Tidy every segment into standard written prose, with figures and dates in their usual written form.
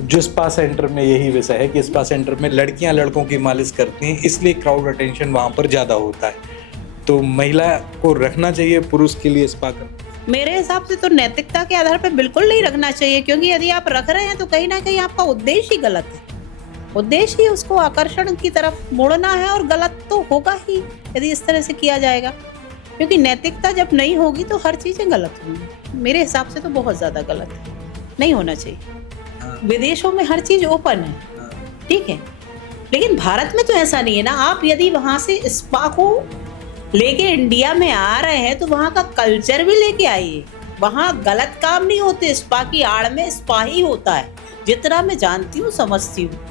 जो spa centre में यही विषय है कि स्पा सेंटर में लड़कियां लड़कों की मालिश करती हैं, इसलिए क्राउड अटेंशन वहाँ पर ज़्यादा होता है। तो महिला को रखना चाहिए पुरुष के लिए स्पा का? मेरे हिसाब से तो नैतिकता के आधार पर बिल्कुल नहीं रखना चाहिए, क्योंकि यदि आप रख रहे हैं तो कहीं ना कहीं आपका उद्देश्य ही गलत है। उद्देश्य ही उसको आकर्षण की तरफ मोड़ना है, और गलत तो होगा ही यदि इस तरह से किया जाएगा, क्योंकि नैतिकता जब नहीं होगी तो हर चीज़ें गलत होंगी। मेरे हिसाब से तो बहुत ज़्यादा गलत है, नहीं होना चाहिए। विदेशों में हर चीज़ ओपन है, ठीक है, लेकिन भारत में तो ऐसा नहीं है ना। आप यदि वहाँ से स्पा को लेके इंडिया में आ रहे हैं तो वहाँ का कल्चर भी लेके आइए। वहाँ गलत काम नहीं होते, स्पा की आड़ में स्पा ही होता है, जितना मैं जानती हूँ समझती हूँ।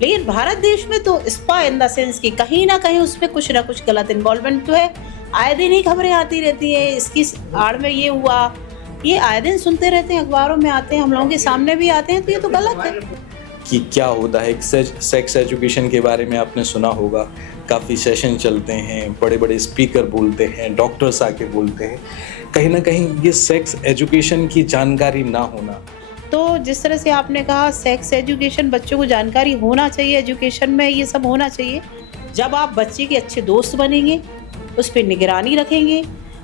लेकिन भारत देश में तो स्पा इन द सेंस की कहीं ना कहीं उसमें कुछ ना कुछ गलत इन्वॉल्वमेंट तो है। आए दिन ही खबरें आती रहती है, इसकी आड़ में ये हुआ, ये आए दिन सुनते रहते हैं, अखबारों में आते हैं, हम लोगों के सामने भी आते हैं, तो ये तो गलत है। कि क्या होता है सेक्स एजुकेशन के बारे में आपने सुना होगा, काफ़ी सेशन चलते हैं, बड़े बड़े स्पीकर बोलते हैं, डॉक्टर्स आके बोलते हैं। कहीं ना कहीं ये सेक्स एजुकेशन की जानकारी ना होना, तो जिस तरह से आपने कहा सेक्स एजुकेशन, बच्चों को जानकारी होना चाहिए, एजुकेशन में ये सब होना चाहिए। जब आप बच्चे के अच्छे दोस्त बनेंगे, उस पर निगरानी रखेंगे,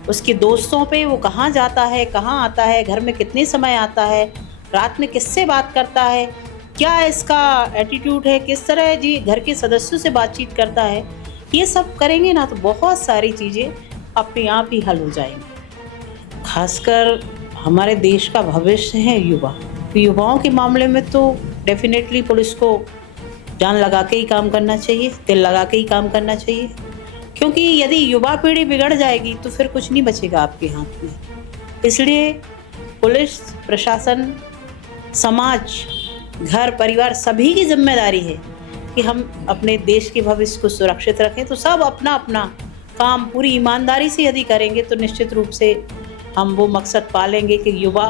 उसके दोस्तों पे वो कहाँ जाता है, कहाँ आता है, घर में कितने समय आता है, रात में किससे बात करता है, क्या इसका एटीट्यूड है, किस तरह जी घर के सदस्यों से बातचीत करता है, ये सब करेंगे ना तो बहुत सारी चीज़ें अपने आप ही हल हो जाएंगी। खासकर हमारे देश का भविष्य है युवा, तो युवाओं के मामले में तो डेफिनेटली पुलिस को जान लगा के ही काम करना चाहिए, दिल लगा के ही काम करना चाहिए, क्योंकि यदि युवा पीढ़ी बिगड़ जाएगी तो फिर कुछ नहीं बचेगा आपके हाथ में। इसलिए पुलिस, प्रशासन, समाज, घर परिवार सभी की जिम्मेदारी है कि हम अपने देश के भविष्य को सुरक्षित रखें। तो सब अपना अपना काम पूरी ईमानदारी से यदि करेंगे तो निश्चित रूप से हम वो मकसद पालेंगे कि युवा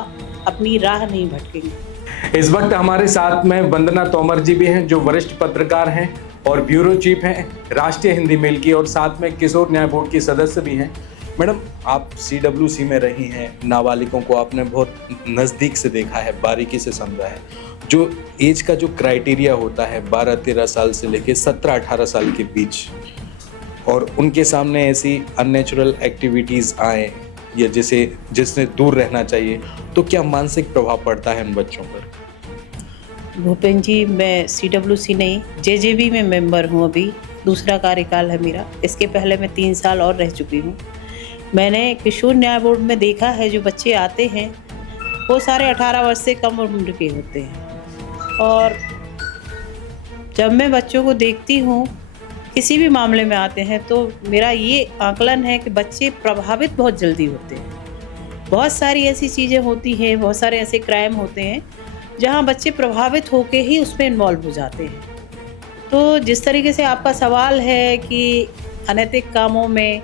अपनी राह नहीं भटकेंगे। इस वक्त हमारे साथ में वंदना तोमर जी भी हैं, जो वरिष्ठ पत्रकार हैं और ब्यूरो चीफ हैं राष्ट्रीय हिंदी मेल की, और साथ में किशोर न्याय बोर्ड की सदस्य भी हैं। मैडम, आप CWC में रही हैं, नाबालिगों को आपने बहुत नज़दीक से देखा है, बारीकी से समझा है। जो एज का जो क्राइटेरिया होता है 12-13 साल से लेके 17-18 साल के बीच, और उनके सामने ऐसी अननेचुरल एक्टिविटीज़ आए या जिससे दूर रहना चाहिए, तो क्या मानसिक प्रभाव पड़ता है उन बच्चों पर? भूपेन जी, मैं CWC नहीं, JJB में मेंबर हूँ, अभी दूसरा कार्यकाल है मेरा। इसके पहले मैं 3 साल और रह चुकी हूँ। मैंने किशोर न्याय बोर्ड में देखा है, जो बच्चे आते हैं वो सारे 18 वर्ष से कम उम्र के होते हैं, और जब मैं बच्चों को देखती हूँ किसी भी मामले में आते हैं तो मेरा ये आकलन है कि बच्चे प्रभावित बहुत जल्दी होते हैं। बहुत सारी ऐसी चीज़ें होती हैं, बहुत सारे ऐसे क्राइम होते हैं जहाँ बच्चे प्रभावित होके ही उसमें इन्वॉल्व हो जाते हैं। तो जिस तरीके से आपका सवाल है कि अनैतिक कामों में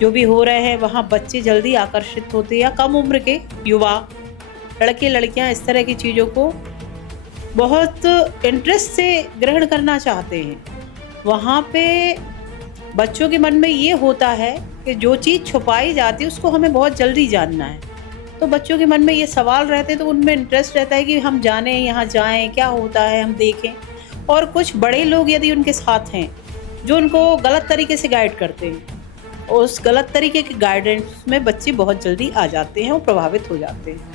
जो भी हो रहे हैं वहाँ बच्चे जल्दी आकर्षित होते हैं, या कम उम्र के युवा लड़के लड़कियाँ इस तरह की चीज़ों को बहुत इंटरेस्ट से ग्रहण करना चाहते हैं, वहाँ पे बच्चों के मन में ये होता है कि जो चीज़ छुपाई जाती है उसको हमें बहुत जल्दी जानना है। तो बच्चों के मन में ये सवाल रहते हैं, तो उनमें इंटरेस्ट रहता है कि हम जानें, यहाँ जाएं, क्या होता है, हम देखें। और कुछ बड़े लोग यदि उनके साथ हैं जो उनको गलत तरीके से गाइड करते हैं, और उस गलत तरीके के गाइडेंस में बच्चे बहुत जल्दी आ जाते हैं और प्रभावित हो जाते हैं।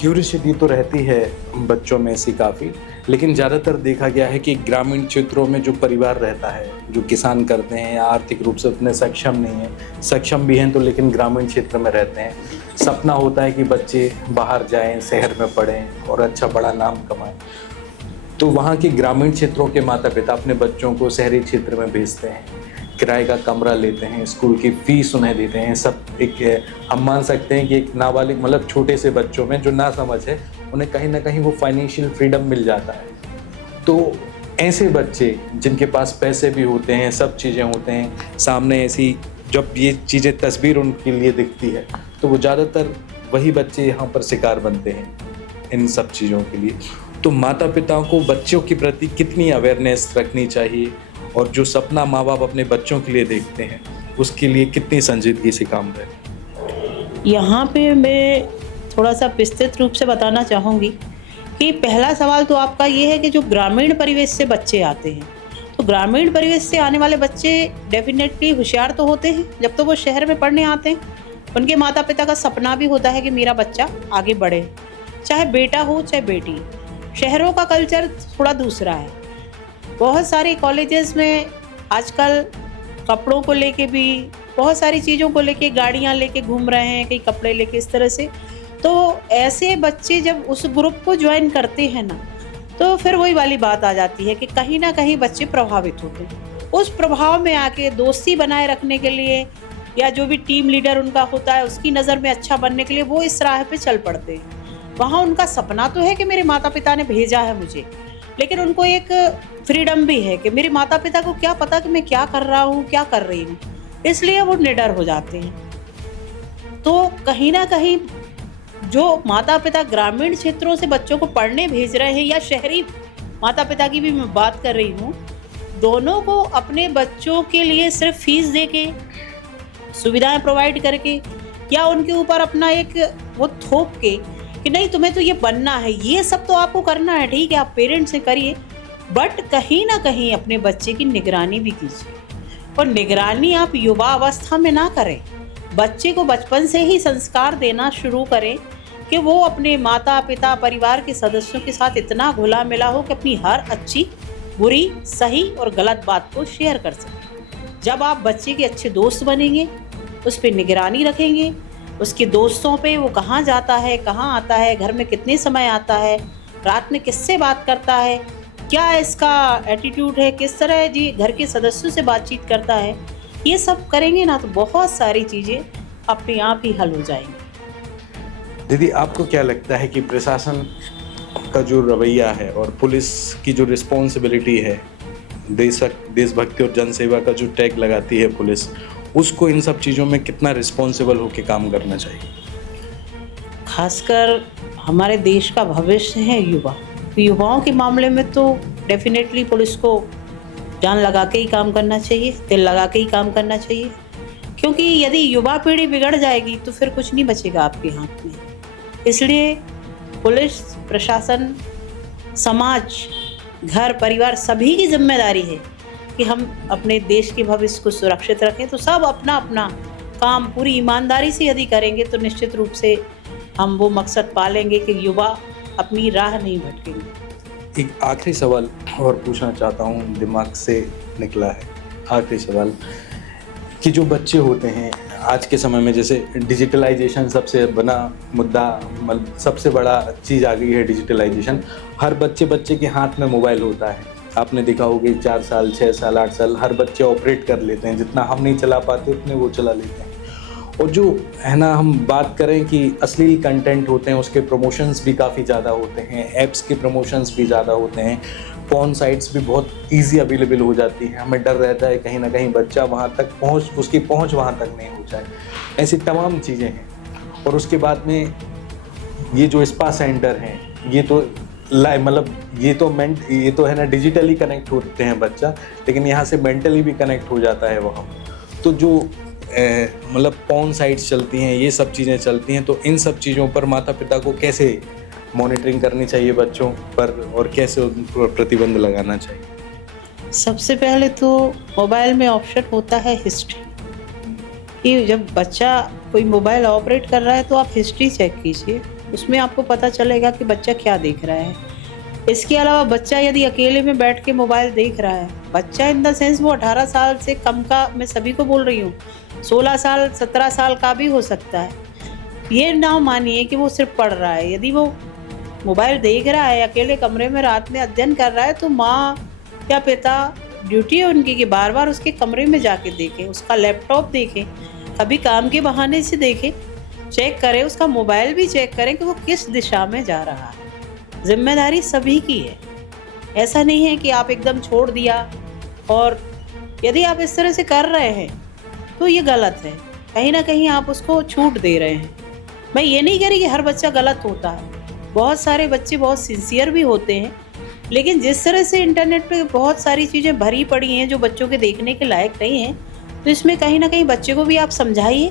क्यूरियोसिटी तो रहती है बच्चों में ऐसी काफ़ी, लेकिन ज़्यादातर देखा गया है कि ग्रामीण क्षेत्रों में जो परिवार रहता है, जो किसान करते हैं या आर्थिक रूप से उतने सक्षम नहीं हैं, सक्षम भी हैं तो लेकिन ग्रामीण क्षेत्र में रहते हैं, सपना होता है कि बच्चे बाहर जाएं, शहर में पढ़ें और अच्छा बड़ा नाम कमाएं। तो वहाँ के ग्रामीण क्षेत्रों के माता पिता अपने बच्चों को शहरी क्षेत्र में भेजते हैं, किराए का कमरा लेते हैं, स्कूल की फीस उन्हें देते हैं। सब एक हम मान सकते हैं कि एक नाबालिग मतलब छोटे से बच्चों में जो ना समझ है, उन्हें कहीं ना कहीं वो फाइनेंशियल फ्रीडम मिल जाता है। तो ऐसे बच्चे जिनके पास पैसे भी होते हैं, सब चीज़ें होते हैं सामने, ऐसी जब ये चीज़ें तस्वीर उनके लिए दिखती है तो वो ज़्यादातर वही बच्चे यहाँ पर शिकार बनते हैं इन सब चीज़ों के लिए। तो माता पिता को बच्चों के प्रति कितनी अवेयरनेस रखनी चाहिए, और जो सपना माँ बाप अपने बच्चों के लिए देखते हैं उसके लिए कितनी संजीदगी से काम करें? यहाँ पे मैं थोड़ा सा विस्तृत रूप से बताना चाहूँगी कि पहला सवाल तो आपका ये है कि जो ग्रामीण परिवेश से बच्चे आते हैं, तो ग्रामीण परिवेश से आने वाले बच्चे डेफिनेटली होशियार तो होते हैं। जब तो वो शहर में पढ़ने आते हैं, उनके माता पिता का सपना भी होता है कि मेरा बच्चा आगे बढ़े, चाहे बेटा हो चाहे बेटी। शहरों का कल्चर थोड़ा दूसरा है। बहुत सारे कॉलेजेस में आजकल कपड़ों को लेके भी, बहुत सारी चीज़ों को लेके, गाड़ियाँ लेके घूम रहे हैं, कई कपड़े लेके, इस तरह से। तो ऐसे बच्चे जब उस ग्रुप को ज्वाइन करते हैं ना, तो फिर वही वाली बात आ जाती है कि कहीं ना कहीं बच्चे प्रभावित होते हैं। उस प्रभाव में आके दोस्ती बनाए रखने के लिए, या जो भी टीम लीडर उनका होता है उसकी नज़र में अच्छा बनने के लिए वो इस राह पे चल पड़ते हैं। वहाँ उनका सपना तो है कि मेरे माता पिता ने भेजा है मुझे, लेकिन उनको एक फ्रीडम भी है कि मेरे माता पिता को क्या पता कि मैं क्या कर रहा हूँ, क्या कर रही हूँ, इसलिए वो निडर हो जाते हैं। तो कहीं ना कहीं जो माता पिता ग्रामीण क्षेत्रों से बच्चों को पढ़ने भेज रहे हैं, या शहरी माता पिता की भी मैं बात कर रही हूँ, दोनों को अपने बच्चों के लिए सिर्फ फीस दे के, सुविधाएं प्रोवाइड करके, या उनके ऊपर अपना एक वो थोप के कि नहीं तुम्हें तो ये बनना है, ये सब तो आपको करना है, ठीक है आप पेरेंट्स से करिए, बट कहीं ना कहीं अपने बच्चे की निगरानी भी कीजिए। और निगरानी आप युवा अवस्था में ना करें, बच्चे को बचपन से ही संस्कार देना शुरू करें कि वो अपने माता पिता परिवार के सदस्यों के साथ इतना घुला मिला हो कि अपनी हर अच्छी बुरी सही और गलत बात को शेयर कर सके। जब आप बच्चे के अच्छे दोस्त बनेंगे, उस पर निगरानी रखेंगे, उसके दोस्तों पे वो कहाँ जाता है, कहाँ आता है, घर में कितने समय आता है, रात में किससे बात करता है, क्या इसका एटीट्यूड है, किस तरह जी घर के सदस्यों से बातचीत करता है, ये सब करेंगे ना तो बहुत सारी चीज़ें अपने आप ही हल हो जाएंगी। दीदी, आपको क्या लगता है कि प्रशासन का जो रवैया है और पुलिस की जो रिस्पॉन्सिबिलिटी है, देशभक्ति और जनसेवा का जो टैग लगाती है पुलिस, उसको इन सब चीज़ों में कितना रिस्पॉन्सिबल होकर काम करना चाहिए? खासकर हमारे देश का भविष्य है युवा, तो युवाओं के मामले में तो डेफिनेटली पुलिस को जान लगा के ही काम करना चाहिए, दिल लगा के ही काम करना चाहिए, क्योंकि यदि युवा पीढ़ी बिगड़ जाएगी तो फिर कुछ नहीं बचेगा आपके हाथ में। इसलिए पुलिस, प्रशासन, समाज, घर परिवार सभी की जिम्मेदारी है कि हम अपने देश के भविष्य को सुरक्षित रखें। तो सब अपना अपना काम पूरी ईमानदारी से यदि करेंगे तो निश्चित रूप से हम वो मकसद पालेंगे कि युवा अपनी राह नहीं भटकेंगे। एक आखिरी सवाल और पूछना चाहता हूँ, दिमाग से निकला है आखिरी सवाल, कि जो बच्चे होते हैं आज के समय में, जैसे डिजिटलाइजेशन सबसे बड़ा मुद्दा, सबसे बड़ा चीज़ आ गई है डिजिटलाइजेशन। हर बच्चे के हाथ में मोबाइल होता है। आपने देखा होगा 4 साल 6 साल 8 साल हर बच्चे ऑपरेट कर लेते हैं, जितना हम नहीं चला पाते उतने वो चला लेते हैं। और जो है ना, हम बात करें कि अश्लील कंटेंट होते हैं, उसके प्रमोशंस भी काफ़ी ज़्यादा होते हैं, ऐप्स के प्रमोशंस भी ज़्यादा होते हैं, पॉर्न साइट्स भी बहुत इजी अवेलेबल हो जाती है। हमें डर रहता है कहीं ना कहीं बच्चा वहाँ तक उसकी पहुँच वहाँ तक नहीं हो जाए। ऐसी तमाम चीज़ें हैं। और उसके बाद में ये जो स्पा सेंटर हैं, ये तो ये तो है ना, डिजिटली कनेक्ट होते हैं बच्चा, लेकिन यहाँ से मेंटली भी कनेक्ट हो जाता है वहाँ। तो जो पॉर्न साइट्स चलती हैं, ये सब चीज़ें चलती हैं, तो इन सब चीज़ों पर माता पिता को कैसे मॉनिटरिंग करनी चाहिए बच्चों पर, और कैसे उन पर प्रतिबंध लगाना चाहिए? सबसे पहले तो मोबाइल में ऑप्शन होता है हिस्ट्री, कि जब बच्चा कोई मोबाइल ऑपरेट कर रहा है तो आप हिस्ट्री चेक कीजिए, उसमें आपको पता चलेगा कि बच्चा क्या देख रहा है। इसके अलावा बच्चा यदि अकेले में बैठ के मोबाइल देख रहा है, बच्चा इन द सेंस वो 18 साल से कम का, मैं सभी को बोल रही हूँ, 16 साल 17 साल का भी हो सकता है, ये ना मानिए कि वो सिर्फ पढ़ रहा है। यदि वो मोबाइल देख रहा है, अकेले कमरे में रात में अध्ययन कर रहा है, तो माँ या पिता ड्यूटी है उनकी कि बार बार उसके कमरे में जाके देखें, उसका लैपटॉप देखें, कभी काम के बहाने से देखें, चेक करें, उसका मोबाइल भी चेक करें कि वो किस दिशा में जा रहा है। जिम्मेदारी सभी की है, ऐसा नहीं है कि आप एकदम छोड़ दिया। और यदि आप इस तरह से कर रहे हैं तो ये गलत है, कहीं ना कहीं आप उसको छूट दे रहे हैं। मैं ये नहीं कह रही कि हर बच्चा गलत होता है, बहुत सारे बच्चे बहुत सिंसियर भी होते हैं, लेकिन जिस तरह से इंटरनेट पे बहुत सारी चीज़ें भरी पड़ी हैं जो बच्चों के देखने के लायक नहीं हैं, तो इसमें कहीं ना कहीं बच्चे को भी आप समझाइए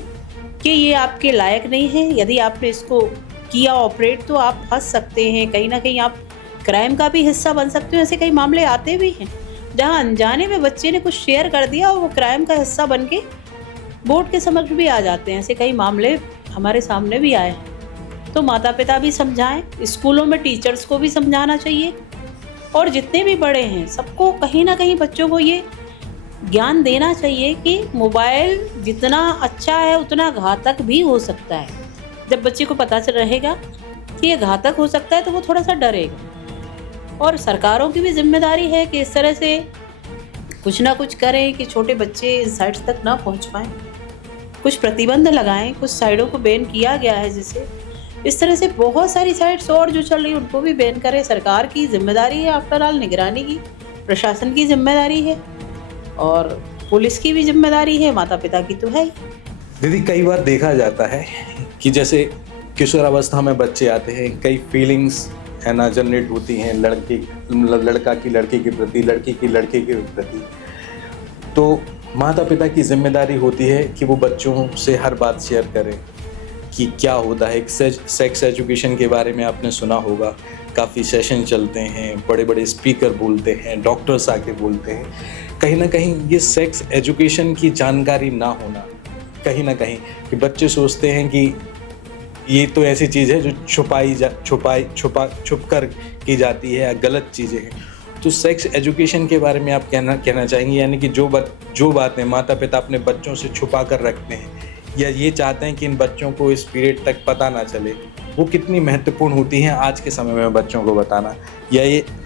कि ये आपके लायक नहीं है। यदि आपने इसको किया ऑपरेट तो आप फंस सकते हैं, कहीं ना कहीं आप क्राइम का भी हिस्सा बन सकते हो। ऐसे कई मामले आते भी हैं जहां अनजाने में बच्चे ने कुछ शेयर कर दिया और वो क्राइम का हिस्सा बन के बोर्ड के समक्ष भी आ जाते हैं। ऐसे कई मामले हमारे सामने भी आए हैं। तो माता पिता भी समझाएं, स्कूलों में टीचर्स को भी समझाना चाहिए, और जितने भी बड़े हैं सबको कहीं ना कहीं बच्चों को ये ज्ञान देना चाहिए कि मोबाइल जितना अच्छा है उतना घातक भी हो सकता है। जब बच्चे को पता चल रहेगा कि ये घातक हो सकता है तो वो थोड़ा सा डरेगा। और सरकारों की भी जिम्मेदारी है कि इस तरह से कुछ ना कुछ करें कि छोटे बच्चे इन साइट्स तक ना पहुंच पाएं, कुछ प्रतिबंध लगाएं। कुछ साइटों को बैन किया गया है, जिससे इस तरह से बहुत सारी साइट्स और जो चल रही है उनको भी बैन करें। सरकार की जिम्मेदारी है, आफ्टर ऑल निगरानी की, प्रशासन की जिम्मेदारी है और पुलिस की भी जिम्मेदारी है, माता पिता की तो है ही। दीदी, कई बार देखा जाता है कि जैसे किशोरावस्था में बच्चे आते हैं, कई फीलिंग्स है ना जनरेट होती हैं, लड़का की लड़की के प्रति, लड़की की लड़के के प्रति। तो माता पिता की जिम्मेदारी होती है कि वो बच्चों से हर बात शेयर करें कि क्या होता है। सेक्स एजुकेशन के बारे में आपने सुना होगा, काफ़ी सेशन चलते हैं, बड़े बड़े स्पीकर बोलते हैं, डॉक्टर्स आके बोलते हैं। कहीं ना कहीं ये सेक्स एजुकेशन की जानकारी ना होना, कहीं ना कहीं कि बच्चे सोचते हैं कि ये तो ऐसी चीज़ है जो छुप कर की जाती है या गलत चीज़ें हैं। तो सेक्स एजुकेशन के बारे में आप कहना चाहेंगे, यानी कि जो बातें माता पिता अपने बच्चों से छुपा कर रखते हैं या ये चाहते हैं कि इन बच्चों को इस पीरियड तक पता ना चले, वो कितनी महत्वपूर्ण होती हैं आज के समय में बच्चों को बताना? या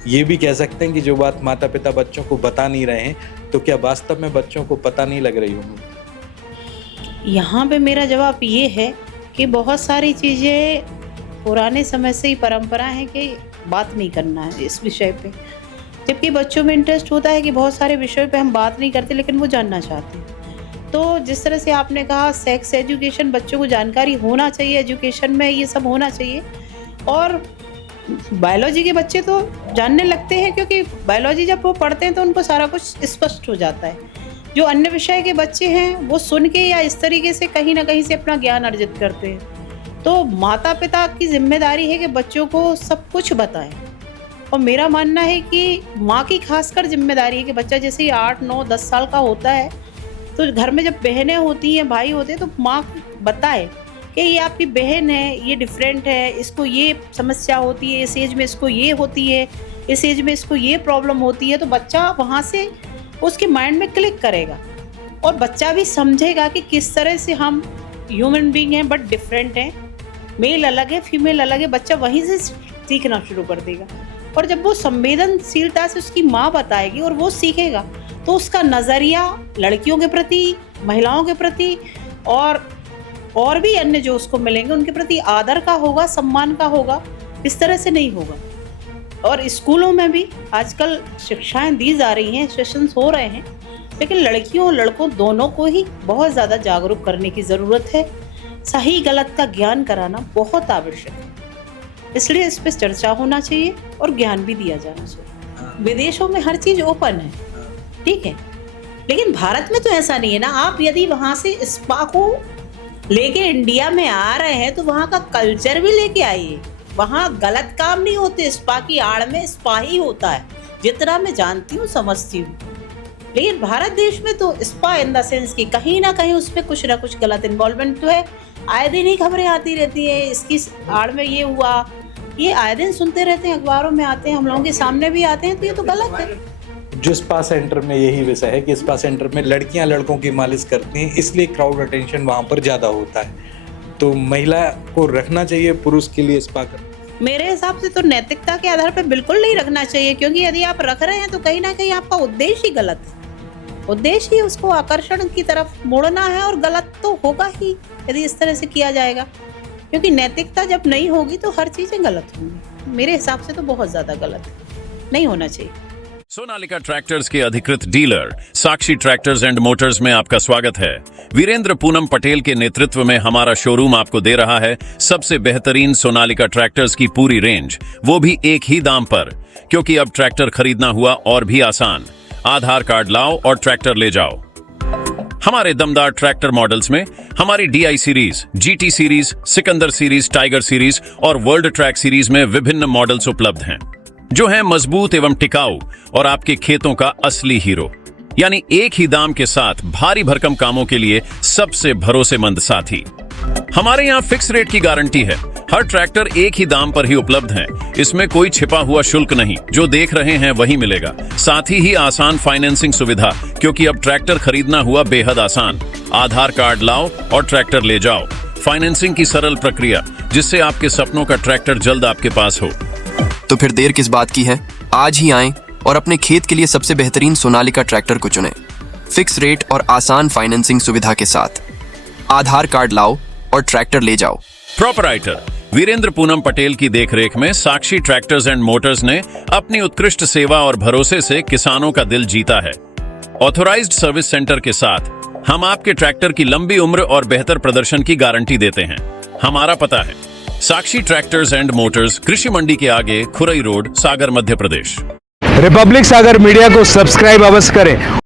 ये भी कह सकते हैं कि जो बात माता पिता बच्चों को बता नहीं रहे हैं, तो क्या वास्तव में बच्चों को पता नहीं लग रही होंगी? यहाँ पे मेरा जवाब ये है कि बहुत सारी चीज़ें पुराने समय से ही परंपरा है कि बात नहीं करना है इस विषय पे, जबकि बच्चों में इंटरेस्ट होता है कि बहुत सारे विषयों पे हम बात नहीं करते लेकिन वो जानना चाहते हैं। तो जिस तरह से आपने कहा सेक्स एजुकेशन, बच्चों को जानकारी होना चाहिए, एजुकेशन में ये सब होना चाहिए। और बायोलॉजी के बच्चे तो जानने लगते हैं, क्योंकि बायोलॉजी जब वो पढ़ते हैं तो उनको सारा कुछ स्पष्ट हो जाता है। जो अन्य विषय के बच्चे हैं वो सुन के या इस तरीके से कहीं ना कहीं से अपना ज्ञान अर्जित करते हैं। तो माता पिता की जिम्मेदारी है कि बच्चों को सब कुछ बताएं। और मेरा मानना है कि माँ की खासकर जिम्मेदारी है कि बच्चा जैसे ही 8, 9, 10 साल का होता है तो घर में जब बहनें होती हैं, भाई होते हैं, तो माँ बताए कि ये आपकी बहन है, ये डिफरेंट है, इसको ये समस्या होती है, इस एज में इसको ये होती है, इस एज में इसको ये प्रॉब्लम होती है। तो बच्चा वहाँ से उसके माइंड में क्लिक करेगा और बच्चा भी समझेगा कि किस तरह से हम ह्यूमन बीइंग हैं बट डिफरेंट हैं, मेल अलग है, फीमेल अलग है। बच्चा वहीं से सीखना शुरू कर देगा। और जब वो संवेदनशीलता से उसकी माँ बताएगी और वो सीखेगा, तो उसका नज़रिया लड़कियों के प्रति, महिलाओं के प्रति और भी अन्य जो उसको मिलेंगे उनके प्रति आदर का होगा, सम्मान का होगा। इस तरह से नहीं होगा। और स्कूलों में भी आजकल शिक्षाएं दी जा रही हैं, सेशंस हो रहे हैं, लेकिन लड़कियों और लड़कों दोनों को ही बहुत ज़्यादा जागरूक करने की ज़रूरत है। सही गलत का ज्ञान कराना बहुत आवश्यक है, इसलिए इस पर चर्चा होना चाहिए और ज्ञान भी दिया जाना चाहिए। विदेशों में हर चीज़ ओपन है, ठीक है, लेकिन भारत में तो ऐसा नहीं है ना। आप यदि वहाँ से स्पा को लेके इंडिया में आ रहे हैं तो वहाँ का कल्चर भी लेके आइए। वहाँ गलत काम नहीं होते, स्पा की आड़ में स्पा ही होता है, जितना मैं जानती हूँ, समझती हूँ। लेकिन भारत देश में तो स्पा इन द सेंस की कहीं ना कहीं उसमें कुछ ना कुछ गलत इन्वॉल्वमेंट तो है। आए दिन ही खबरें आती रहती है, इसकी आड़ में ये हुआ, ये आए दिन सुनते रहते हैं, अखबारों में आते हैं, हम लोगों के सामने भी आते हैं। तो ये तो गलत है। जो स्पा सेंटर में यही विषय है कि स्पा सेंटर में लड़कियां लड़कों की मालिश करती हैं, इसलिए क्राउड अटेंशन वहां पर ज़्यादा होता है। तो महिला को रखना चाहिए पुरुष के लिए स्पा कर? मेरे हिसाब से तो नैतिकता के आधार पर बिल्कुल नहीं रखना चाहिए, क्योंकि यदि आप रख रहे हैं तो कहीं ना कहीं आपका उद्देश्य ही गलत है। उद्देश्य ही उसको आकर्षण की तरफ मोड़ना है, और गलत तो होगा ही यदि इस तरह से किया जाएगा, क्योंकि नैतिकता जब नहीं होगी तो हर चीज़ें गलत होंगी। मेरे हिसाब से तो बहुत ज़्यादा गलत है, नहीं होना चाहिए। सोनालिका ट्रैक्टर्स के अधिकृत dealer Sakshi tractors and Motors में आपका स्वागत है। वीरेंद्र पूनम पटेल के नेतृत्व में हमारा शोरूम आपको दे रहा है सबसे बेहतरीन सोनालिका ट्रैक्टर्स की पूरी रेंज, वो भी एक ही दाम पर। क्योंकि अब ट्रैक्टर खरीदना हुआ और भी आसान। आधार कार्ड लाओ और ट्रैक्टर ले जाओ। हमारे दमदार ट्रैक्टर मॉडल्स में हमारी DI series, GT series, Sikandar series, tiger series और वर्ल्ड ट्रैक सीरीज में विभिन्न मॉडल्स उपलब्ध हैं, जो हैं मजबूत एवं टिकाऊ और आपके खेतों का असली हीरो। यानी एक ही दाम के साथ भारी भरकम कामों के लिए सबसे भरोसेमंद साथी। हमारे यहाँ फिक्स रेट की गारंटी है। हर ट्रैक्टर एक ही दाम पर ही उपलब्ध है। इसमें कोई छिपा हुआ शुल्क नहीं, जो देख रहे हैं वही मिलेगा। साथ ही आसान फाइनेंसिंग सुविधा, क्योंकि अब ट्रैक्टर खरीदना हुआ बेहद आसान। आधार कार्ड लाओ और ट्रैक्टर ले जाओ। फाइनेंसिंग की सरल प्रक्रिया, जिससे आपके सपनों का ट्रैक्टर जल्द आपके पास हो। तो फिर देर किस बात की है? आज ही आएं और अपने खेत के लिए सबसे बेहतरीन सोनालिका ट्रैक्टर को चुनें। फिक्स रेट और आसान फाइनेंसिंग सुविधा के साथ। आधार कार्ड लाओ और ट्रैक्टर ले जाओ। प्रोपराइटर वीरेंद्र पूनम पटेल की देखरेख में साक्षी ट्रैक्टर्स एंड मोटर्स ने अपनी उत्कृष्ट सेवा और भरोसे से किसानों का दिल जीता है। ऑथोराइज्ड सर्विस सेंटर के साथ हम आपके ट्रैक्टर की लंबी उम्र और बेहतर प्रदर्शन की गारंटी देते हैं। हमारा पता है साक्षी ट्रैक्टर्स एंड मोटर्स, कृषि मंडी के आगे, खुरई रोड, सागर, मध्य प्रदेश। रिपब्लिक सागर मीडिया को सब्सक्राइब अवश्य करें।